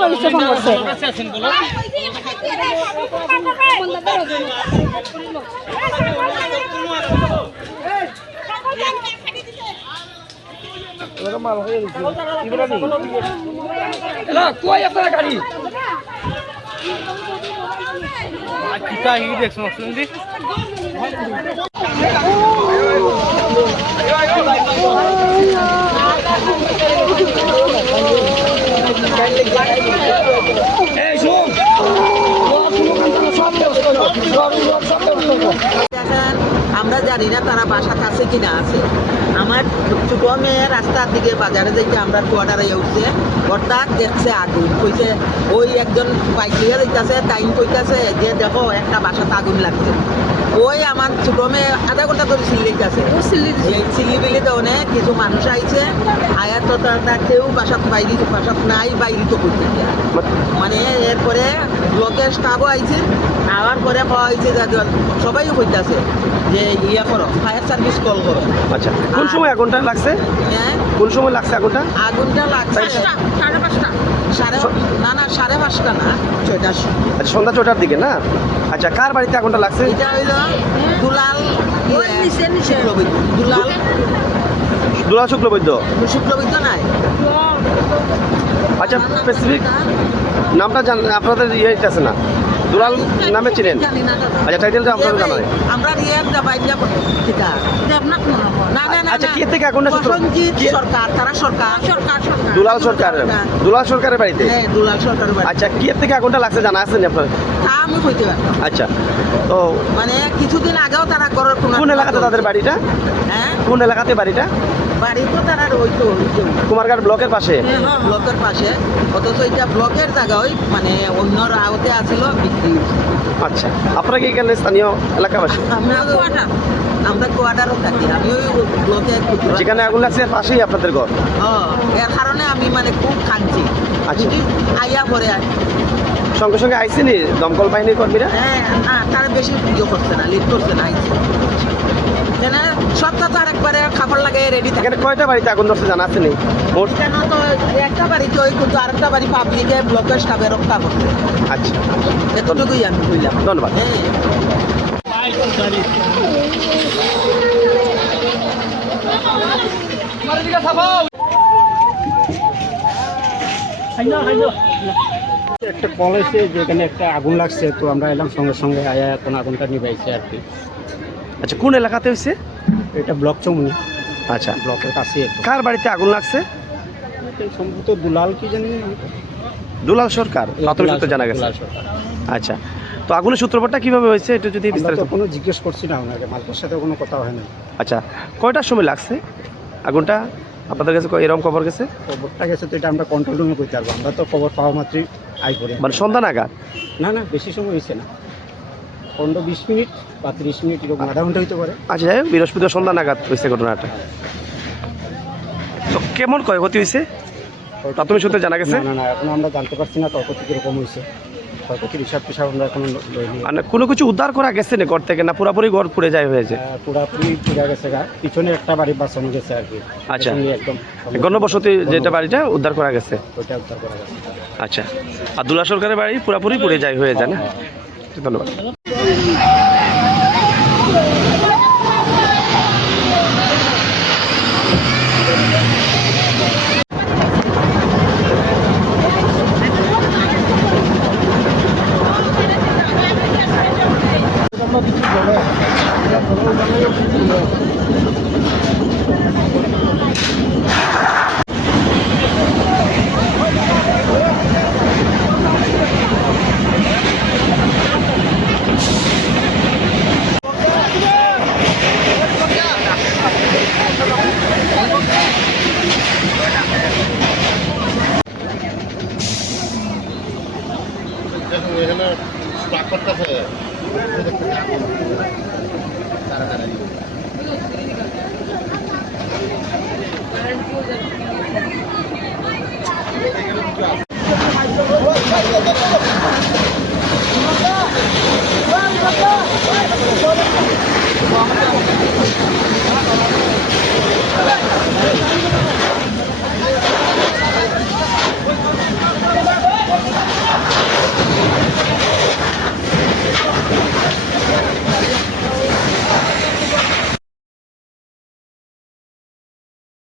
করছে ফোন করছে কই আপনার গাড়ি কিতা ই দেখছো শুনদি এই শুন আমরা জানি না তারা বাসাতে আছে কিনা আছে। আমার ছোট মেয়ে রাস্তার দিকে বাজারে যাইতে আমরা কোয়ার্টারে উঠছে, হঠাৎ দেখছে আগুন, কইছে ওই একজন বাইক নিয়ে যাইতেছে, টাইম কইতেছে যে দেখো একটা বাসাতে আগুন লাগছে। ওই আমার ছোট মেয়ে আধা ঘন্টা ধরে চিল্লাইতেছে, চিল্লিবিলিতে অনেক কিছু মানুষ আইছে, আয়াত কেউ বাসাত বাইরে বাসাত নাই, বাইরে তো করতে মানে এরপরে ব্লকের স্টাফও আইছে, আওয়ার পরে পাওয়া হয়েছে সবাই কইতাছে যে ইয়া করো, ফায়ার সার্ভিস কল করো। আচ্ছা, কোন সময় আগুনটা লাগছে? হ্যাঁ, কোন সময় লাগছে আগুনটা? আগুনটা লাগছে 5:30 না 5:30 না 6টার সময়। আচ্ছা, সন্ধ্যা 6টার দিকে না? আচ্ছা, কার বাড়িতে আগুনটা লাগছে? এটা হইল দুলাল শুক্লবৈদ্য। দুলাল শুক্লবৈদ্য নাই। আচ্ছা, স্পেসিফিক নামটা আপনাদের ইয়ে আছে না? দুলাল নামে চিনেন? আচ্ছা, টাইটেলটা আপনাদের জানা নেই? আমরা আচ্ছা, কে থেকে আগুনটা সরকার, তারা সরকার দুলাল সরকারের বাড়িতে? হ্যাঁ, দুলাল সরকারের বাড়ি। আচ্ছা, কে থেকে আগুনটা লাগছে জানা আছে আপনার? তা আমি কইতে পারতাম। আচ্ছা, তো মানে কিছুদিন আগেও তারা করার কোন এলাকাতে তাদের বাড়িটা? হ্যাঁ, কোন এলাকাতে বাড়িটা? বাড়ি তো তারা ওই তো কুমারঘাট ব্লকের পাশে? ব্লকের পাশে, অথচ এটা ব্লকের জায়গায় মানে অন্য আওতে আছিল বিক্রি। আচ্ছা, আপনারা কি এখানে স্থানীয় এলাকাবাসী? আমরা কোয়ার্টারও থাকি, আমি ওই ব্লকে যেখানে আগুন লাগছে পাশেই আপনাদের ঘর? এর কারণে আমি মানে খুব কাঁদছি। আচ্ছা, আইয়া পরে সঙ্গে সঙ্গে আইসিনি দমকল বাহিনীর কর্মীরা? হ্যাঁ, না তারা বেশি ইয়ে করছে না, লিড করছে না, আইসি এখানে সপ্তাহ তো আরেকবারে খাবার লাগে রেডি থাকে। এখানে কয়টা বাড়িতে আগুন ধরছে জানা আছে নেই? এখানে তো একটা বাড়িতে ওই কিন্তু আরেকটা বাড়ি পাবলিকে ব্লকের স্টাফে রক্ষা করছে। আচ্ছা, এতটুকুই আমি বুঝলাম। ধন্যবাদ। একটা কল এসে যেখানে একটা আগুন লাগছে, তো আমরা এলাম সঙ্গে সঙ্গে আয়া এখন আগুনটা নিভাইছে আর কি। আচ্ছা, কোন এলাকাতে হয়েছে? এটা ব্লক চৌমুনি। আচ্ছা, ব্লকের কাছে। কার বাড়িতে আগুন লাগছে? সম্ভবত দুলাল কি জানি, দুলাল সরকার প্রাথমিক সূত্রে জানা গেছে। আচ্ছা, তো আগুনের সূত্রপাতটা কিভাবে হয়েছে এটা যদি বিস্তারিত? কোনো জিজ্ঞেস করছি না ওনাকে, মালিকের সাথে কোনো কথা হয় না। আচ্ছা, কয়টার সময় লাগছে আগুনটা আপনাদের কাছে? এরকম খবর গেছে? খবরটা গেছে তো এটা আমরা কন্ট্রোল রুমে করতে পারবো, আমরা তো খবর পাওয়া মাত্রই আই করি। মানে সন্ধ্যা নাগাদ? না, বেশি সময় হয়েছে না, 15-20 মিনিট বা 30 মিনিট, এরকম আধা ঘন্টা হইতে পারে। আচ্ছা, যাই হোক, বৃহস্পতিবার সন্ধ্যা নাগাদ হয়েছে ঘটনাটা। তো কেমন ক্ষয়ক্ষতি হয়েছে প্রাথমিক সূত্রে জানা গেছে? না, এখন আমরা জানতে পারছি না ক্ষয়ক্ষতি কীরকম হয়েছে, ক্ষয়ক্ষতির হিসাব টিসাব আমরা এখন লইনি। মানে কোনো কিছু উদ্ধার করা গেছে না ঘর থেকে, না পুরোপুরি ঘর পুড়ে যায় হয়েছে? পুরাপুরি পুড়ে গেছে, পিছনে একটা বাড়ি বাঁচানো গেছে আর কি। আচ্ছা, একদম গণবসতি যেটা বাড়িটা উদ্ধার করা গেছে? ওইটা উদ্ধার করা গেছে। আচ্ছা, আর দুলা সরকারের বাড়ি পুরোপুরি পুড়ে যায় হয়ে যায় না? ধন্যবাদ।